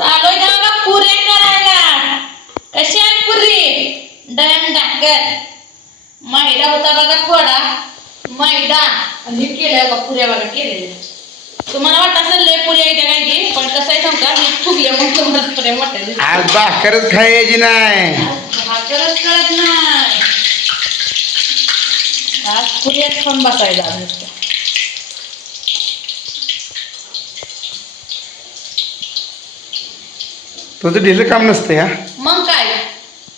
चालू बघा पुऱ्या करायला. कशा पुरी? दळण टाकत मैदा होता बघा थोडा. मैदा. आणि हे केलंय बघा पुऱ्या बघा केलेल्या तुम्हाला वाटत असेल लय पुऱ्या येत्या काय की पण कसं आहे सांगता मी फुगले मग तुम्हाला पुऱ्या मोठ्या दिसतात. आज भाकरच खायची नाही. भाकरच कळत नाही. आज पुऱ्याच खाऊन बसायला नुसतं. तुझं ढिलं काम नसतं या मग काय?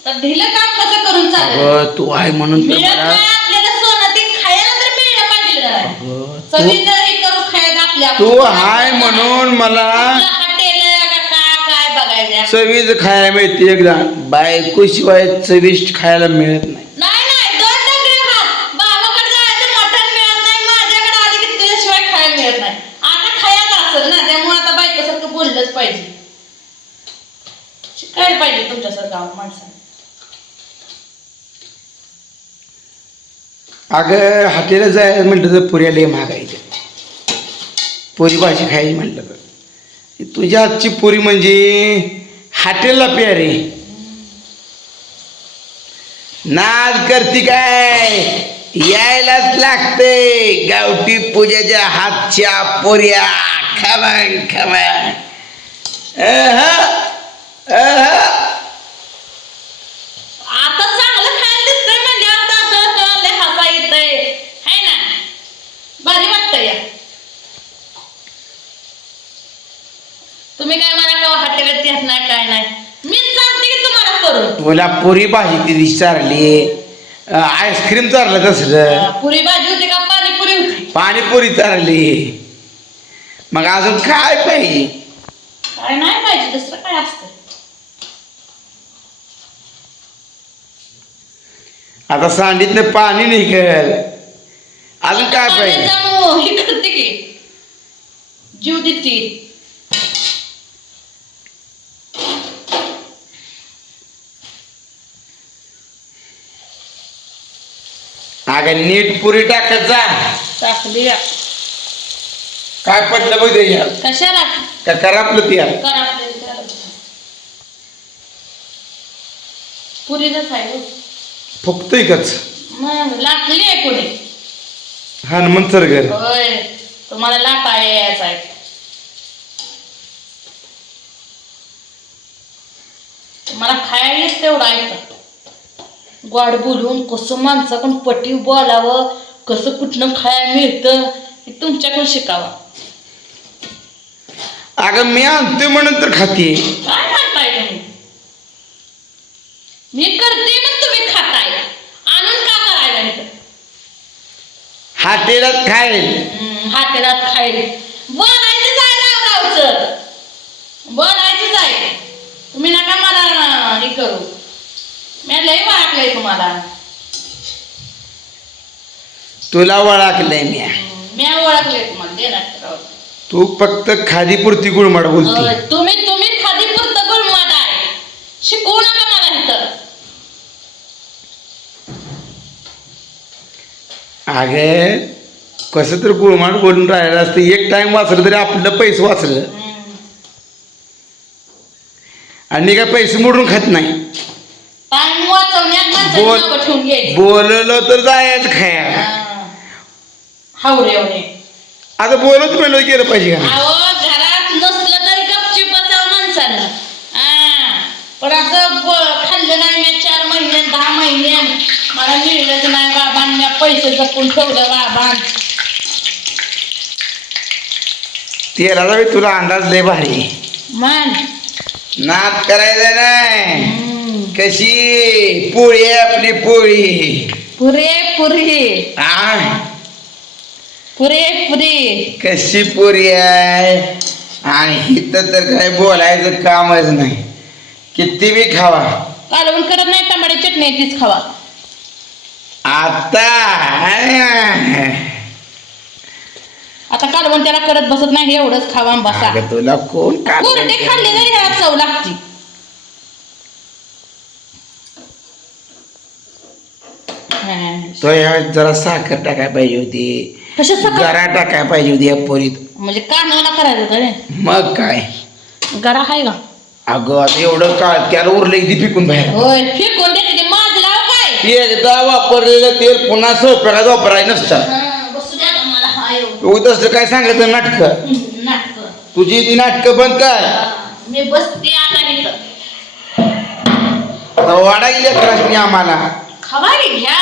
तर ढिलं काम कसं करून चालेल? अगं तू आहे म्हणून तर मिळत मला नाही आपल्याला सोनं ते खायला तर मिळलं पाहिजे जरा. अगं, चवी तू जर हे करून खायचं आपल्या तू हाय म्हणून मला हॉटेल का काय बघायचं चवीज खायला मिळते एकदा. बायको शिवाय चविष्ट खायला मिळत नाही दोन डगरे हात बाबाकडे जायचं मटण मिळत नाही माझ्याकडे आले की तुझ्याशिवाय खायला मिळत नाही आता खायचं असेल ना त्यामुळे आता बायकोसारखं बोललंच पाहिजे शिकायला पाहिजे तुमच्यासारखं अगं हॉटेलला जायचं म्हटलं तर पुऱ्या लय महागायच्या पुरी भाजी खायची म्हटलं तर. तुझ्या हातची पुरी म्हणजे हॉटेलला प्यारे नाद करती काय? यायलाच लागते. गावठी पूजेच्या हातच्या पोऱ्या. खमन खमन. अह अह. आता चांगलं खायला दिसतंय म्हणल्यावर तर असं असं लय हसा येतंय है ना भारी वाटतंय या तुम्ही काय मला का हॉटेलात येत नाही. काय नाही मीच सांगते की तुम्हाला करून. तुला पुरी भाजी ती दिशी चारली आईस्क्रीम चारलं तसलं. पुरी भाजी होती का पाणीपुरी होती? पाणीपुरी चारली. मग अजून काय पाहिजे? काय नाही पाहिजे दुसरं काय असतं? आता सांडीतनं पाणी निघेल. अजून काय पाहिजे? जीव देते. अगं नीट पुरी टाकत जा. टाकली या. काय पडलं बघ त्याच्यात कशाला? का करापलं त्या कर. पुरीच आहे हो. फुकतोय कच मग लाटली आहे कोणी हनुमंत सरगर होय तुम्हाला लाटा यायचा आहे. तुम्हाला खायलाच तेवढं ऐकतं. गोड बोलून कसं माणसाकडून पटी बोलावं कसं कुठनं खायला मिळतं हे तुमच्याकडून शिकावं. अगं मी आणतोय म्हणून तर खाते काय म्हणताय तुम्ही? मी करते मग तुम्ही खाताय. आणून का करायला इथं? हाटेलात खाईल. हम्म, हातेरात खाईल. बोलायचं आहे राव गावचं बोलायचंच आहे तुम्ही नका मला हे करू. मी लय वाटलंय तुम्हाला. तुला वळाकलंय मी. हम्म, मी ओळखलंय तुम्हाला देणार राव. तू फक्त खादीपुरती गुळमाड बोलते. तुम्ही तुम्ही खादी पुरतं गुळमाट आहे. शिकवू नका मला इथं. अगे कसं तर गुळमाड बोलून राहिलं असतं. एक टाइम वाचलं तरी आपलं पैसे वाचलं. आणि काय पैसे मोडून खात नाही. माणसाची बोल- नावं ठेवून घ्यायची बोललो तर जायचं खाया हा. हावरे आता बोलत म्हणलं गेलं पाहिजे का? अहो घरात नसलं तरी माणसानं. हा. पण असं ब- खाल्लं नाही मी चार महिने दहा महिने. मला मिळलंच नाही बाबांनी. पैसे जपून ठेवलं बाबा तेराला बी तुला अंदाज लय भारी. मन नाद करायचा नाही. कशी? पोळी आहे आपली पोळी पुरे पुरी. आ, पुरे पुरी. कशी पोळी आहे? आणि इथं तर काय बोलायचं कामच नाही. किती बी खावा. कालवण करत नाही टमाटे चटणी आहे तीच खावा. आता? आता कालवण त्याला करत बसत नाही एवढंच खावा आणि बसा. अगं तुला कोण कोरडे खाल्ले तरी ह्याला चव लागती हा. तो ह्या जरा साखर टाकाय पाहिजे होती. कशा सकाळ गरा टाकाय पाहिजे होती या पोरीत. म्हणजे कानाला करायचं होतं रे. मग काय? गरा आहे का? अगं आता एवढं का त्याला उरलं किती पिकून बाहेर? होय फेकून देते ते माझ लाव काय? एकदा वापरलेलं तेल पुन्हा स्वयंपाकात वापरायचं नसतं. हं, बसू द्या आता मला हाय उगाच असलं काय सांगायचं नाटकं? नाटक. तुझी ती नाटकं बंद कर. मी बसते आता इथं. आता वाडा गेली अकराशनी आम्हाला. खवारी घ्या.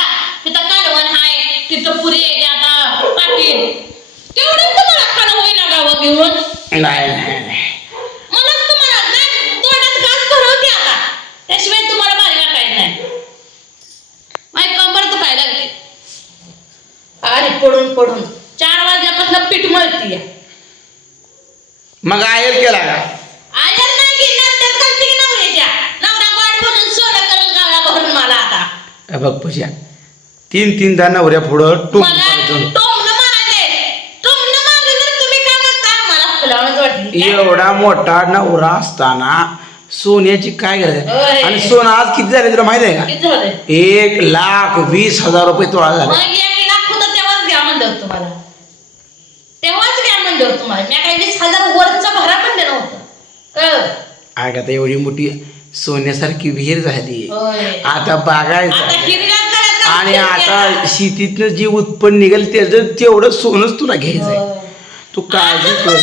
तिथं कालवण हाय तिथं पुरी आहे आता पाटील. तेवढंच तुम्हाला खाणं होईना गावं घेऊन. नाही नाही. मलाच तुम्हाला नाही तोंडात घास भरवते आता. त्याशिवाय तुम्हाला भारी वाटायचं नाही. माझी कंबर दुखायला लागली. आणि पडून पडून. चार वाजल्यापासून पीठ मळतीये. मग आयर केला का? आजार नाही की नंतर करते की नवऱ्याच्या. नवरा वाट म्हणून सोनं करेल गाळा भरून मला आता. हे बघ पूजा तीन तीनदा नवऱ्या पुढं टुम? एवढा मोठा नवरा असताना सोन्याची काय गरज आहे. आणि सोनं आज किती झाले तुला माहिती आहे का? एक लाख वीस हजार रुपये तोळा झाला. आता एवढी मोठी सोन्यासारखी विहीर झाली. आता बागायचं आणि आता शेतीतनं जे उत्पन्न निघेल त्याचं तेवढं सोनंच तुला घ्यायचंय. होय. तू काळजी कर.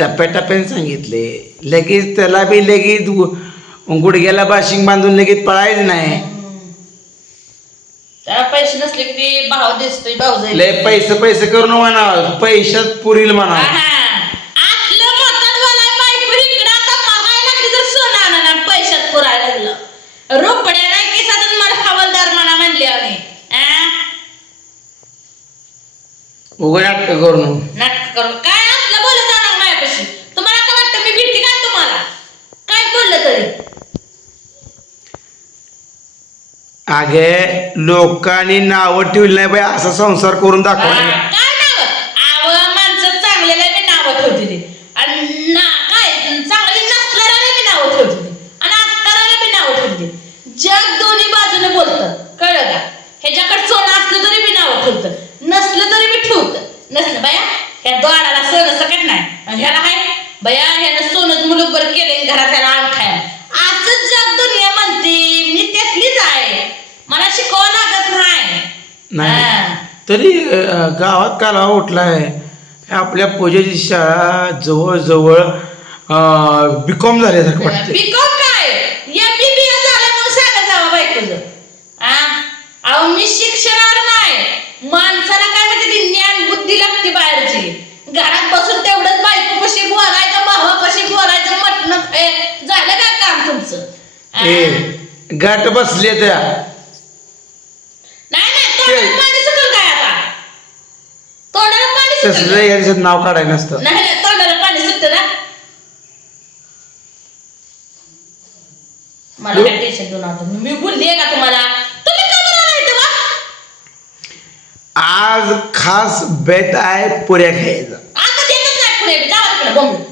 टप्प्याटप्प्याने सांगितले. लगेच त्याला बी लगेच गु- गुडघ्याला बाशिंग बांधून लगेच पळायचं नाही. त्याला पैसे नसले की ते भाव दिसतोय भाऊ लय पैसे पैसे करून म्हणा. पैशात पुरील म्हणा. आतलं बायको इकडं आता लागली तर सोनं आणा ना पैशात पुरायला लागलं. मला हवालदार म्हणा म्हणले आम्ही? उघड नाटक करून काय असलं बोलत जाणार माझ्यापाशी तुम्हाला काय वाटतं मी भीती काय तुम्हाला काय बोललं तरी अगे लोकांनी नावं ठेवली नाही बाई असा संसार करून दाखवा काय नाव? आव माणसं चांगल्याला मी नावं ठेवते आणि ना काय? चांगली नसणाऱ्याला मी नावं ठेवते आणि असणाऱ्याला मी नावं ठेवते जग दोन्ही बाजूने बोलतं. कळलं का? ह्याच्याकडे सोनं असलं तरी मी नावं ठेवतं. नसलं तरी मी ठेवतं. नसलं बाया ह्या दोडाला सोनं सकट नाही. आणि ह्याला हाय बया ह्यानं सोनच मुलूक बरं केलंय घरात ह्याला आण खायला असंच जग दुनिया म्हणते मी त्यातलीच आहे मला शिकवावं लागत नाही. तरी अं, गावात कालवा उठलाय आपल्या पूजेची शाळा जवळजवळ बिकॉम झाल्यासारखं वाटते बिकॉम काय? एमबीबीएस झालं म्हणून सांगा जावा बायकोचं. आ? अहो मी शिक्षणावर नाही. माणसाला काय म्हणते ती ज्ञान बुद्धी लागते बाहेरची. घरात बसून तेवढंच बायको कशी बोलायचं भावा कशी बोलायचं म्हटणं खाय झालं काय काम तुमचं? आ? ए गाठ बसले त्या नाही नाही तोंडाला पाणी सुटल काय आता या दिवसात नाव काढायला नसतं. नाही नाही, तोंडाला पाणी सुटतं ना. मला काय टेन्शन घेऊन आता मी बोलली का तुम्हाला? तुम्ही का बरं आलाय तेव्हा? आज खास बेत आहे पुऱ्या खायचं. आता देतच नाही पुढे जावा तिकडे बोंबलून.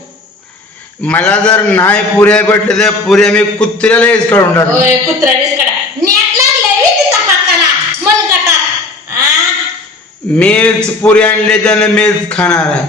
मला जर नाही पुऱ्या भेटल्या तर पुऱ्या मी कुत्र्याला हेच काढून टाकतो होय कुत्र्यानेच कडा नेट लागलंय बे तिथं हाताला मेच पुरी आणले त्यानं मेज खाणार आहे.